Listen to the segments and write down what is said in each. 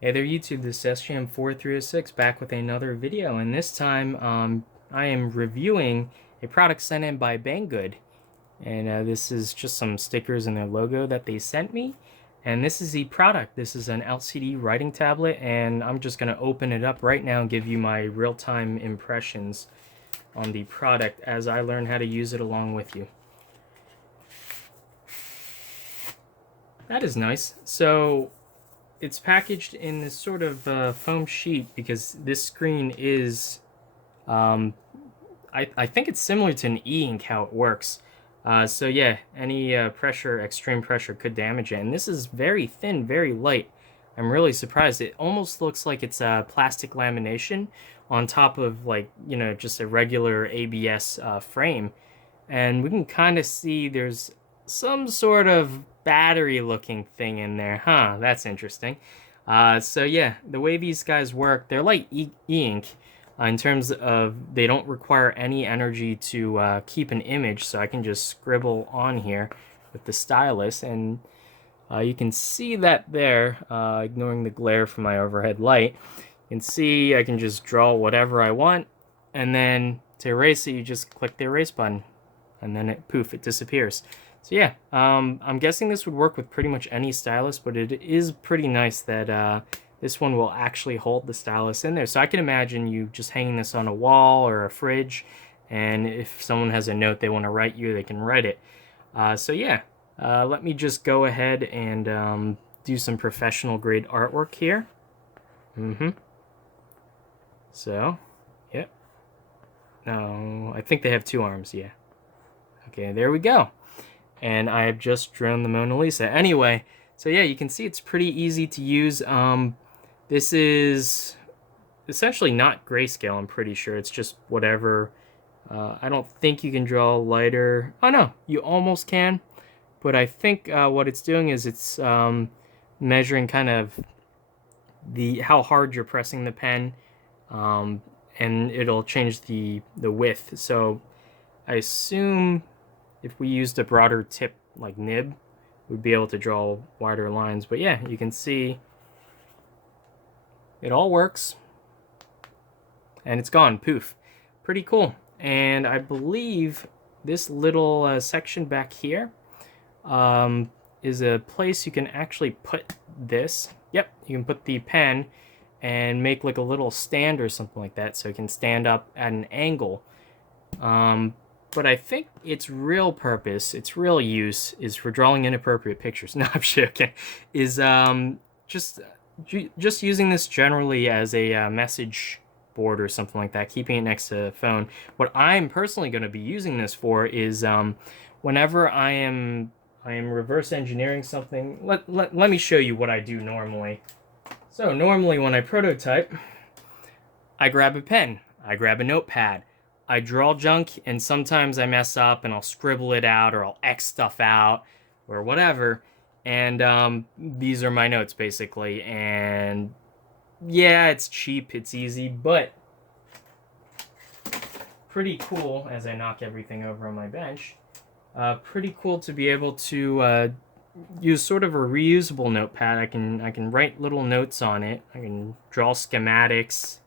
Hey there YouTube, this is SGM4306 back with another video, and this time I am reviewing a product sent in by Banggood. And this is just some stickers and their logo that they sent me. And this is the product. This is an LCD writing tablet, and I'm just going to open it up right now and give you my real-time impressions on the product as I learn how to use it along with you. That is nice. So it's packaged in this sort of foam sheet because this screen is, I think it's similar to an e-ink how it works. So yeah, any pressure, extreme pressure could damage it. And this is very thin, very light. I'm really surprised. It almost looks like it's a plastic lamination on top of like, just a regular ABS frame. And we can kind of see there's some sort of battery looking thing in there. Huh, that's interesting. So yeah, the way these guys work, they're like e-ink in terms of they don't require any energy to keep an image. So I can just scribble on here with the stylus, and you can see that there, ignoring the glare from my overhead light. You can see I can just draw whatever I want, and then to erase it, you just click the erase button, and then it disappears. So yeah, I'm guessing this would work with pretty much any stylus, but it is pretty nice that this one will actually hold the stylus in there. So I can imagine you just hanging this on a wall or a fridge, and if someone has a note they want to write you, they can write it. So yeah, let me just go ahead and do some professional grade artwork here. So, yep. No, I think they have two arms, yeah. Okay, there we go. And I have just drawn the Mona Lisa. Anyway, so yeah, you can see it's pretty easy to use. This is essentially not grayscale, I'm pretty sure. It's just whatever. I don't think you can draw lighter. Oh no, you almost can. But I think what it's doing is it's measuring kind of how hard you're pressing the pen. And it'll change the width. So I assume if we used a broader tip like nib, we'd be able to draw wider lines. But yeah, you can see it all works, and it's gone, poof. Pretty cool. And I believe this little section back here is a place you can actually put this. Yep, you can put the pen and make like a little stand or something like that, so it can stand up at an angle. But I think its real purpose, its real use, is for drawing inappropriate pictures. No, I'm joking. Is just using this generally as a message board or something like that, keeping it next to the phone. What I'm personally going to be using this for is whenever I am reverse engineering something. Let me show you what I do normally. So normally when I prototype, I grab a pen, I grab a notepad, I draw junk, and sometimes I mess up and I'll scribble it out or I'll X stuff out or whatever. And these are my notes basically. And yeah, it's cheap, it's easy, but pretty cool as I knock everything over on my bench. Pretty cool to be able to use sort of a reusable notepad. I can write little notes on it. I can draw schematics.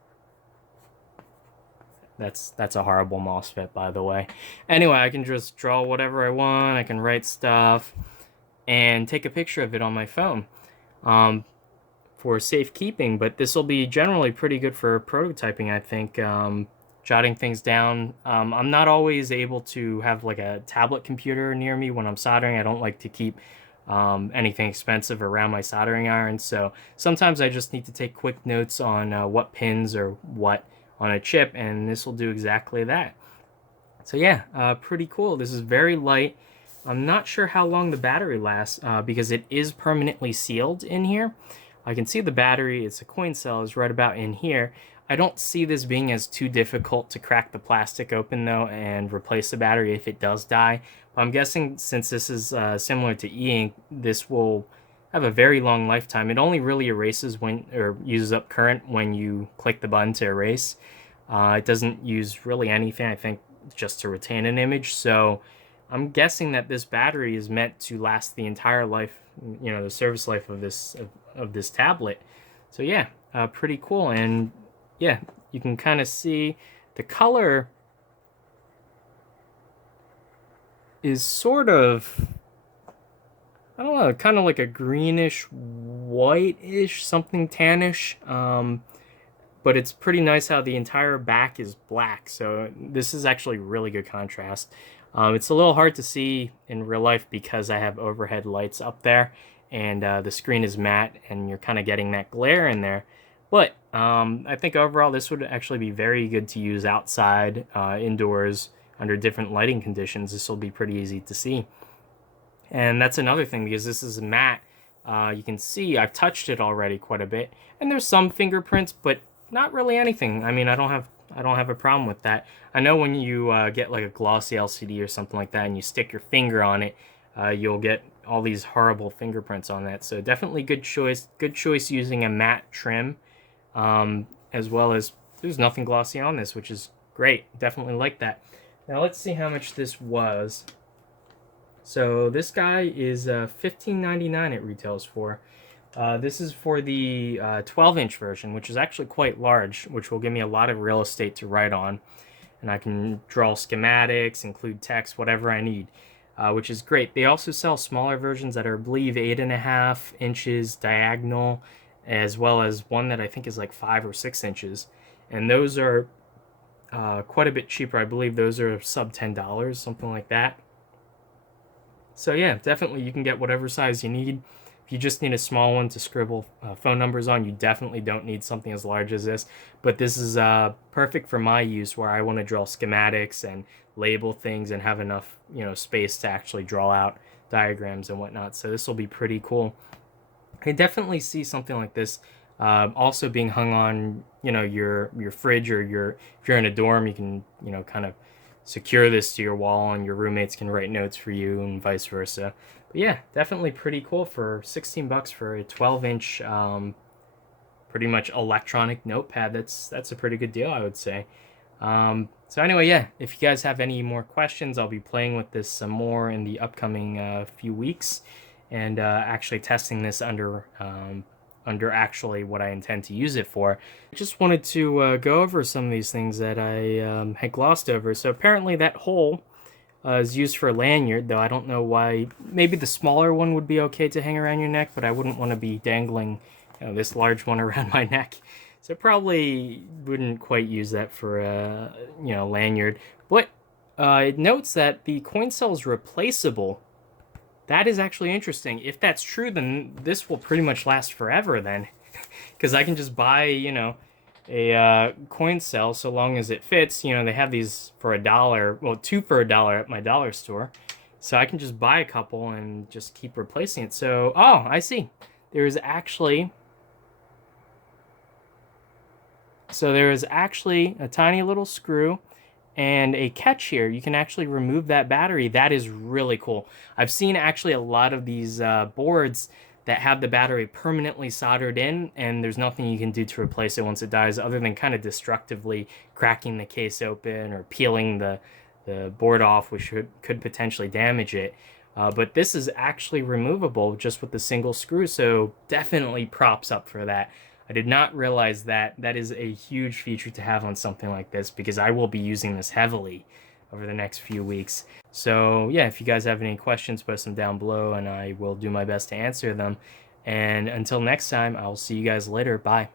That's a horrible MOSFET, by the way. Anyway, I can just draw whatever I want. I can write stuff and take a picture of it on my phone for safekeeping. But this will be generally pretty good for prototyping, I think. Jotting things down. I'm not always able to have like a tablet computer near me when I'm soldering. I don't like to keep anything expensive around my soldering iron. So sometimes I just need to take quick notes on what pins or what on a chip, and this will do exactly that. So yeah, pretty cool. This is very light. I'm not sure how long the battery lasts because it is permanently sealed in here. I can see the battery, it's a coin cell, is right about in here. I don't see this being as too difficult to crack the plastic open though and replace the battery if it does die. But I'm guessing since this is similar to e-ink, this will have a very long lifetime. It only really erases when, or uses up current when you click the button to erase. It doesn't use really anything, I think, just to retain an image. So I'm guessing that this battery is meant to last the entire life, the service life of this tablet. So yeah, pretty cool. And yeah, you can kind of see the color is sort of, I don't know, kind of like a greenish, whitish, something tannish. But it's pretty nice how the entire back is black. So this is actually really good contrast. It's a little hard to see in real life because I have overhead lights up there and the screen is matte and you're kind of getting that glare in there. But I think overall this would actually be very good to use outside, indoors, under different lighting conditions. This will be pretty easy to see. And that's another thing because this is matte. You can see I've touched it already quite a bit, and there's some fingerprints, but not really anything. I mean, I don't have a problem with that. I know when you get like a glossy LCD or something like that, and you stick your finger on it, you'll get all these horrible fingerprints on that. So definitely good choice. Good choice using a matte trim, as well as there's nothing glossy on this, which is great. Definitely like that. Now let's see how much this was. So this guy is $15.99 it retails for. This is for the 12-inch version, which is actually quite large, which will give me a lot of real estate to write on. And I can draw schematics, include text, whatever I need, which is great. They also sell smaller versions that are, I believe, 8.5 inches diagonal, as well as one that I think is like 5 or 6 inches. And those are quite a bit cheaper. I believe those are sub $10, something like that. So yeah, definitely you can get whatever size you need. If you just need a small one to scribble phone numbers on, you definitely don't need something as large as this. But this is perfect for my use where I want to draw schematics and label things and have enough, space to actually draw out diagrams and whatnot. So this will be pretty cool. I definitely see something like this also being hung on, your fridge, or if you're in a dorm, you can, kind of secure this to your wall and your roommates can write notes for you and vice versa. But yeah, definitely pretty cool for 16 bucks for a 12-inch pretty much electronic notepad. That's a pretty good deal, I would say. So anyway, yeah, if you guys have any more questions, I'll be playing with this some more in the upcoming few weeks and actually testing this under actually what I intend to use it for. I just wanted to go over some of these things that I had glossed over. So apparently that hole is used for a lanyard, though I don't know why. Maybe the smaller one would be okay to hang around your neck, but I wouldn't want to be dangling this large one around my neck. So probably wouldn't quite use that for a lanyard. But it notes that the coin cell is replaceable. That is actually interesting. If that's true, then this will pretty much last forever then. Because I can just buy, a coin cell so long as it fits. They have these for $1, well, 2 for $1 at my dollar store. So I can just buy a couple and just keep replacing it. So, oh, I see. There is actually a tiny little screw and a catch here. You can actually remove that battery. That is really cool. I've seen actually a lot of these boards that have the battery permanently soldered in, and there's nothing you can do to replace it once it dies other than kind of destructively cracking the case open or peeling the board off, which could potentially damage it. But this is actually removable just with the single screw, so definitely props up for that. I did not realize that. That is a huge feature to have on something like this because I will be using this heavily over the next few weeks. So yeah, if you guys have any questions, post them down below and I will do my best to answer them. And until next time, I'll see you guys later. Bye.